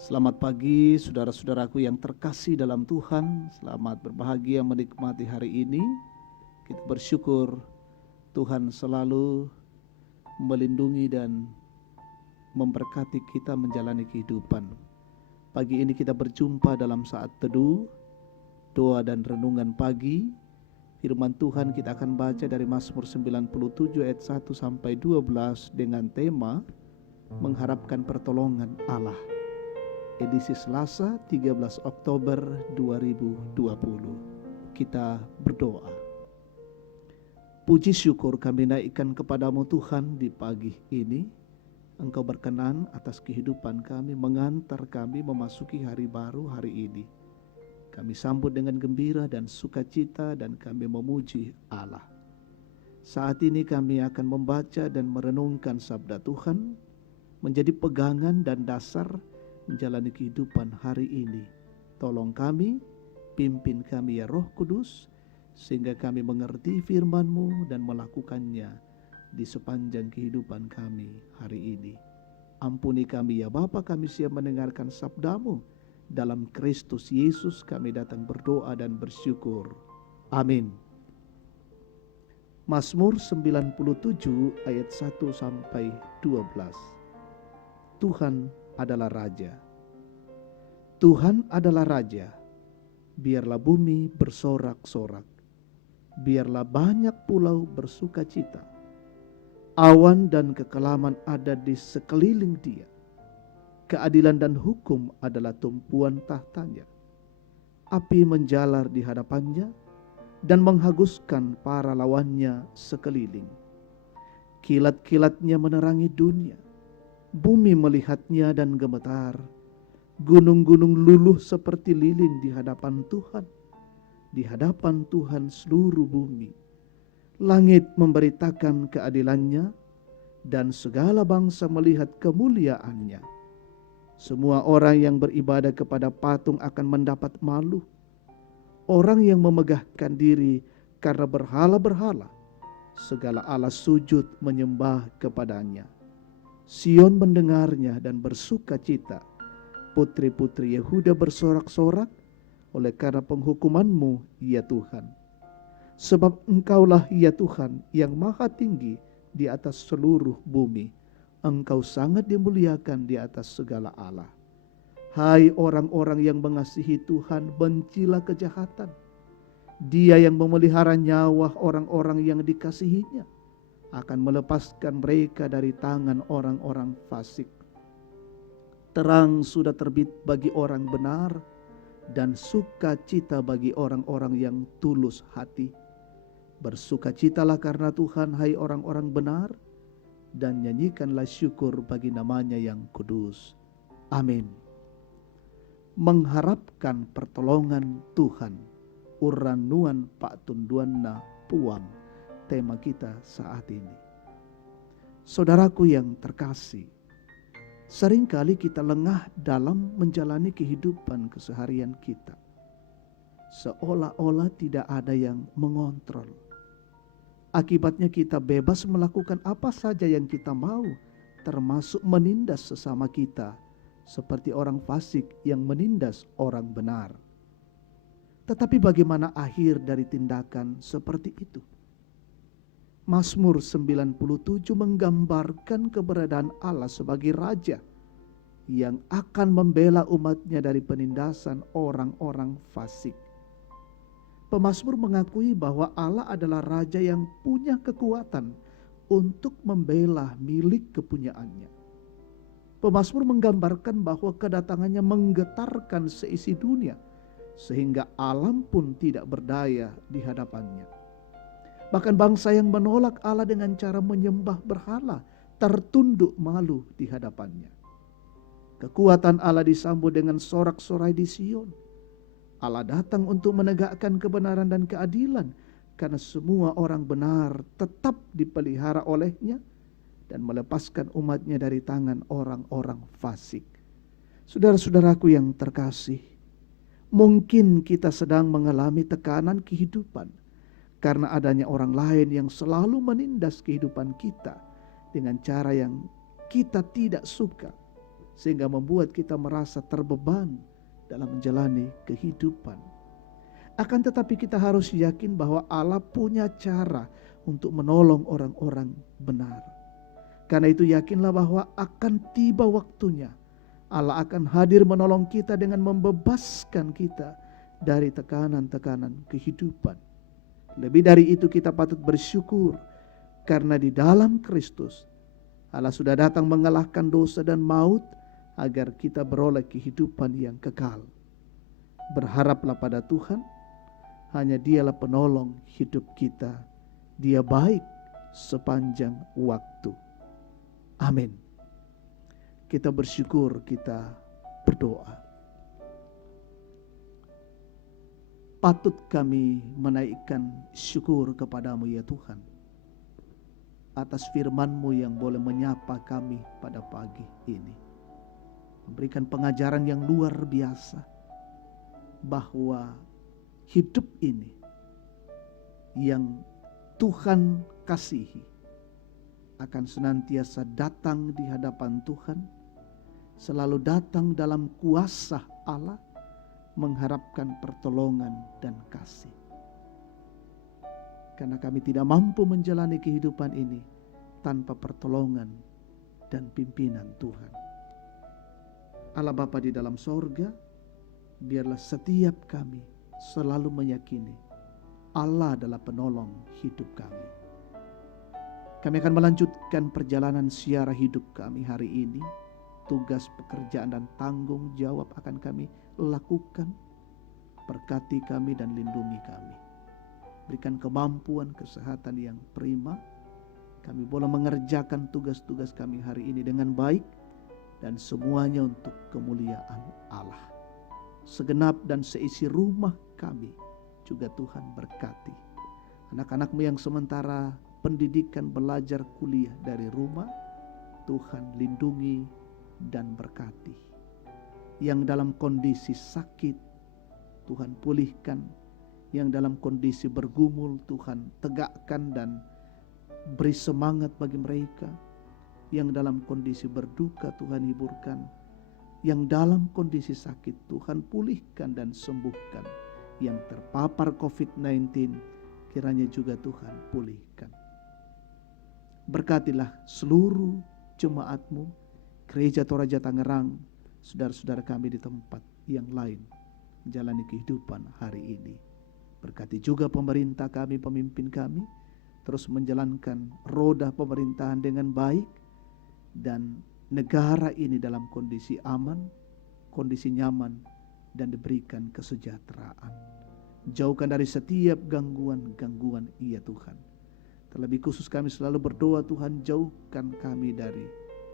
Selamat pagi saudara-saudaraku yang terkasih dalam Tuhan. Selamat berbahagia menikmati hari ini. Kita bersyukur Tuhan selalu melindungi dan memberkati kita menjalani kehidupan. Pagi ini kita berjumpa dalam saat teduh, doa dan renungan pagi. Firman Tuhan kita akan baca dari Mazmur 97 ayat 1 sampai 12 dengan tema mengharapkan pertolongan Allah. Edisi Selasa 13 Oktober 2020. Kita berdoa. Puji syukur kami naikkan kepadamu Tuhan di pagi ini. Engkau berkenan atas kehidupan kami, mengantar kami memasuki hari baru hari ini. Kami sambut dengan gembira dan sukacita dan kami memuji Allah. Saat ini kami akan membaca dan merenungkan sabda Tuhan, menjadi pegangan dan dasar menjalani kehidupan hari ini. Tolong kami, pimpin kami ya Roh Kudus, sehingga kami mengerti firman-Mu dan melakukannya di sepanjang kehidupan kami hari ini. Ampuni kami ya Bapa, kami siap mendengarkan sabda-Mu. Dalam Kristus Yesus kami datang berdoa dan bersyukur. Amin. Mazmur 97 ayat 1 sampai 12. Tuhan adalah Raja. Tuhan adalah Raja. Biarlah bumi bersorak-sorak. Biarlah banyak pulau bersuka cita. Awan dan kekelaman ada di sekeliling Dia. Keadilan dan hukum adalah tumpuan tahtanya. Api menjalar di hadapannya dan menghanguskan para lawannya sekeliling. Kilat-kilatnya menerangi dunia. Bumi melihatnya dan gemetar. Gunung-gunung luluh seperti lilin di hadapan Tuhan. Di hadapan Tuhan seluruh bumi. Langit memberitakan keadilannya dan segala bangsa melihat kemuliaannya. Semua orang yang beribadah kepada patung akan mendapat malu. Orang yang memegahkan diri karena berhala-berhala, segala Allah sujud menyembah kepadanya. Sion mendengarnya dan bersuka cita. Putri-putri Yehuda bersorak-sorak oleh karena penghukuman-Mu, ya Tuhan. Sebab Engkaulah, ya Tuhan, yang maha tinggi di atas seluruh bumi. Engkau sangat dimuliakan di atas segala Allah. Hai orang-orang yang mengasihi Tuhan, bencilah kejahatan. Dia yang memelihara nyawa orang-orang yang dikasihinya akan melepaskan mereka dari tangan orang-orang fasik. Terang sudah terbit bagi orang benar dan sukacita bagi orang-orang yang tulus hati. Bersukacitalah karena Tuhan, hai orang-orang benar, dan nyanyikanlah syukur bagi namanya yang kudus. Amin. Mengharapkan pertolongan Tuhan. Uranuan Pak Tunduana Puang. Tema kita saat ini. Saudaraku yang terkasih, seringkali kita lengah dalam menjalani kehidupan keseharian kita. Seolah-olah tidak ada yang mengontrol. Akibatnya kita bebas melakukan apa saja yang kita mau, termasuk menindas sesama kita, seperti orang fasik yang menindas orang benar. Tetapi bagaimana akhir dari tindakan seperti itu? Mazmur 97 menggambarkan keberadaan Allah sebagai Raja yang akan membela umatnya dari penindasan orang-orang fasik. Pemazmur mengakui bahwa Allah adalah Raja yang punya kekuatan untuk membela milik kepunyaannya. Pemazmur menggambarkan bahwa kedatangannya menggetarkan seisi dunia, sehingga alam pun tidak berdaya di hadapannya. Bahkan bangsa yang menolak Allah dengan cara menyembah berhala tertunduk malu di hadapannya. Kekuatan Allah disambut dengan sorak-sorai di Sion. Allah datang untuk menegakkan kebenaran dan keadilan, karena semua orang benar tetap dipelihara olehnya dan melepaskan umatnya dari tangan orang-orang fasik. Saudara-saudaraku yang terkasih, mungkin kita sedang mengalami tekanan kehidupan karena adanya orang lain yang selalu menindas kehidupan kita dengan cara yang kita tidak suka, sehingga membuat kita merasa terbeban dalam menjalani kehidupan. Akan tetapi kita harus yakin bahwa Allah punya cara untuk menolong orang-orang benar. Karena itu yakinlah bahwa akan tiba waktunya Allah akan hadir menolong kita dengan membebaskan kita dari tekanan-tekanan kehidupan. Lebih dari itu kita patut bersyukur karena di dalam Kristus Allah sudah datang mengalahkan dosa dan maut agar kita beroleh kehidupan yang kekal. Berharaplah pada Tuhan, hanya Dialah penolong hidup kita. Dia baik sepanjang waktu. Amin. Kita bersyukur, kita berdoa. Patut kami menaikkan syukur kepadamu ya Tuhan, atas firman-Mu yang boleh menyapa kami pada pagi ini. Memberikan pengajaran yang luar biasa, bahwa hidup ini yang Tuhan kasihi akan senantiasa datang di hadapan Tuhan, selalu datang dalam kuasa Allah, mengharapkan pertolongan dan kasih. Karena kami tidak mampu menjalani kehidupan ini tanpa pertolongan dan pimpinan Tuhan. Allah Bapa di dalam sorga, biarlah setiap kami selalu meyakini Allah adalah penolong hidup kami. Kami akan melanjutkan perjalanan siara hidup kami hari ini. Tugas, pekerjaan, dan tanggung jawab akan kami lakukan. Berkati kami dan lindungi kami. Berikan kemampuan, kesehatan yang prima. Kami boleh mengerjakan tugas-tugas kami hari ini dengan baik, dan semuanya untuk kemuliaan Allah. Segenap dan seisi rumah kami juga Tuhan berkati. Anak-anak-Mu yang sementara pendidikan, belajar, kuliah dari rumah, Tuhan lindungi dan berkati. Yang dalam kondisi sakit, Tuhan pulihkan. Yang dalam kondisi bergumul, Tuhan tegakkan dan beri semangat bagi mereka. Yang dalam kondisi berduka, Tuhan hiburkan. Yang dalam kondisi sakit, Tuhan pulihkan dan sembuhkan. Yang terpapar COVID-19, kiranya juga Tuhan pulihkan. Berkatilah seluruh jemaat-Mu, Gereja Toraja Tangerang, saudara-saudara kami di tempat yang lain menjalani kehidupan hari ini. Berkati juga pemerintah kami, pemimpin kami, terus menjalankan roda pemerintahan dengan baik, dan negara ini dalam kondisi aman, kondisi nyaman, dan diberikan kesejahteraan. Jauhkan dari setiap gangguan-gangguan ya Tuhan. Terlebih khusus kami selalu berdoa, Tuhan jauhkan kami dari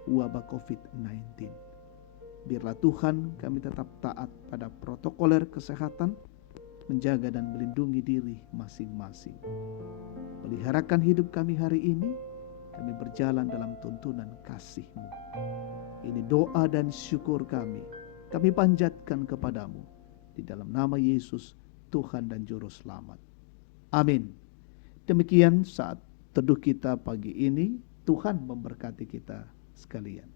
wabah COVID-19. Biarlah Tuhan kami tetap taat pada protokoler kesehatan, menjaga dan melindungi diri masing-masing. Peliharakan hidup kami hari ini, kami berjalan dalam tuntunan kasih-Mu. Ini doa dan syukur kami panjatkan kepadamu, di dalam nama Yesus, Tuhan dan Juru Selamat. Amin. Demikian saat teduh kita pagi ini. Tuhan memberkati kita sekalian.